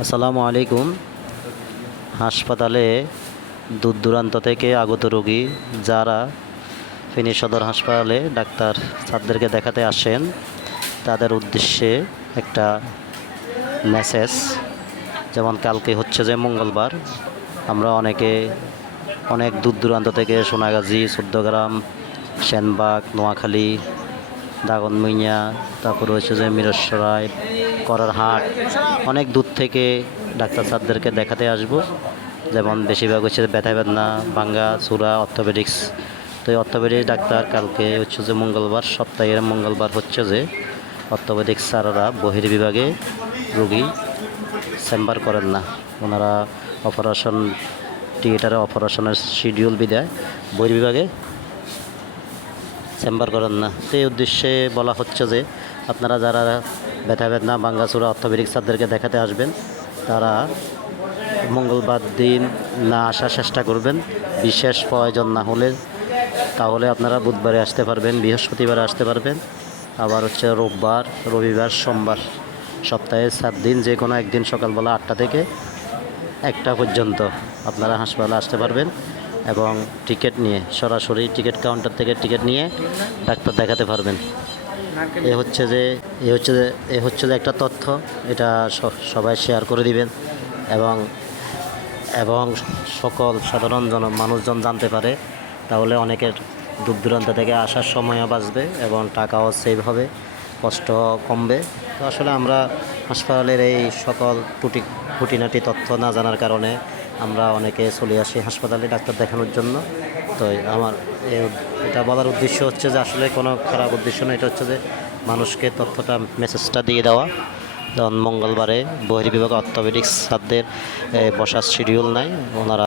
আসসালামু আলাইকুম। হাসপাতালে দূর দূরান্ত থেকে আগত রোগী যারা ফেনী সদর হাসপাতালে ডাক্তার স্যারদেরকে দেখাতে আসেন, তাদের উদ্দেশ্যে একটা মেসেজ। যেমন কালকে হচ্ছে যে মঙ্গলবার, আমরা অনেক দূর দূরান্ত থেকে সোনাগাজী, চৌদ্দগ্রাম, সেনবাগ, নোয়াখালী, দাগনমইয়া, তারপর হচ্ছে যে মিরসরাই, করারহাট, অনেক দূর থেকে ডাক্তার স্যারদেরকে দেখাতে আসবো। যেমন বেশিরভাগ হচ্ছে ব্যথা বেদনা, ভাঙ্গা চূড়া, অর্থোপেডিক্স। তো এই অর্থোপেডিক্স ডাক্তার কালকে হচ্ছে যে মঙ্গলবার, সপ্তাহের মঙ্গলবার হচ্ছে যে অর্থোপেডিক্স স্যাররা বহির্বিভাগে রোগী চেম্বার করেন না। ওনারা অপারেশন থিয়েটারে অপারেশনের শিডিউল বিদায় বহির্বিভাগে চেম্বার করেন না। তো এই উদ্দেশ্যে বলা হচ্ছে যে আপনারা যারা ব্যথা বেদনা, ভাঙ্গাচোরা, অর্থোপেডিক স্যারদেরকে দেখাতে আসবেন, তারা মঙ্গলবার দিন না আসার চেষ্টা করবেন। বিশেষ প্রয়োজন না হলে তাহলে আপনারা বুধবারে আসতে পারবেন, বৃহস্পতিবারে আসতে পারবেন, আবার হচ্ছে রোববার, রবিবার, সোমবার, সপ্তাহে 7 দিন যে কোনো একদিন সকালবেলা 8টা থেকে 1টা পর্যন্ত আপনারা হাসপাতালে আসতে পারবেন এবং টিকিট নিয়ে সরাসরি টিকিট কাউন্টার থেকে টিকিট নিয়ে ডাক্তার দেখাতে পারবেন। এ হচ্ছে যে একটা তথ্য, এটা সবাই শেয়ার করে দিবেন এবং এবং সকল সাধারণ মানুষজন জানতে পারে। তাহলে অনেকের দূর দূরান্ত থেকে আসার সময়ও বাঁচবে এবং টাকাও সেভ হবে, কষ্ট কমবে। তো আসলে আমরা হাসপাতালের এই সকল খুঁটিনাটি তথ্য না জানার কারণে আমরা অনেকে চলে আসি হাসপাতালে ডাক্তার দেখানোর জন্য। তো এটা বলার উদ্দেশ্য হচ্ছে যে আসলে কোনো খারাপ উদ্দেশ্য না, এটা হচ্ছে যে মানুষকে তথ্যটা, মেসেজটা দিয়ে দেওয়া। যেমন মঙ্গলবারে বহির্বিভাগ অর্থোপেডিক্স স্যারদের বসার শিডিউল নাই, ওনারা